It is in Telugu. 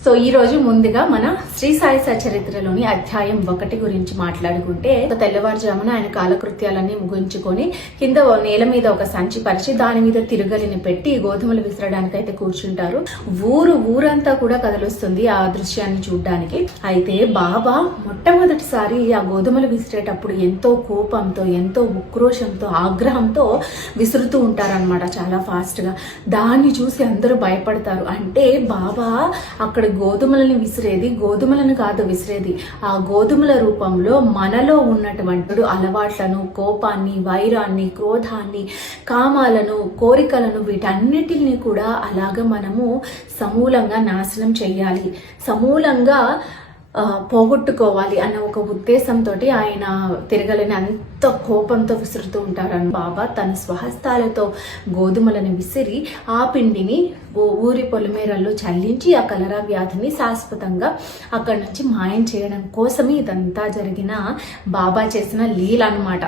సో ఈ రోజు ముందుగా మన శ్రీ సాయి సచరిత్రలోని అధ్యాయం 1 గురించి మాట్లాడుకుంటే తెల్లవారుజామున ఆయన కాలకృత్యాలన్నీ ముగించుకొని కింద నేల మీద ఒక సంచి పరిచి దాని మీద తిరుగలిని పెట్టి గోధుమలు విసరడానికి అయితే కూర్చుంటారు. ఊరంతా కూడా కదలుస్తుంది ఆ దృశ్యాన్ని చూడడానికి. అయితే బాబా మొట్టమొదటిసారి ఆ గోధుమలు విసిరేటప్పుడు ఎంతో కోపంతో, ఎంతో ఉక్రోషంతో, ఆగ్రహంతో విసురుతూ ఉంటారనమాట, చాలా ఫాస్ట్ గా. దాన్ని చూసి అందరూ భయపడతారు. అంటే బాబా అక్కడ గోధుమలని విసిరేది గోధుమలను కాదు విసిరేది, ఆ గోధుమల రూపంలో మనలో ఉన్నటువంటి అలవాట్లను, కోపాన్ని, వైరాన్ని, క్రోధాన్ని, కామాలను, కోరికలను, వీటన్నిటిని కూడా అలాగ మనము సమూలంగా నాశనం చేయాలి, సమూలంగా పోగొట్టుకోవాలి అన్న ఒక ఉద్దేశంతో ఆయన తిరగలని అంత కోపంతో విసురుతూ ఉంటారని బాబా తన స్వహస్తాలతో గోధుమలను విసిరి ఆ పిండిని ఊరి పొలిమేరల్లో చల్లించి ఆ కలరా వ్యాధిని శాశ్వతంగా అక్కడి నుంచి మాయం చేయడం కోసమే ఇదంతా జరిగిన బాబా చేసిన లీల అన్నమాట.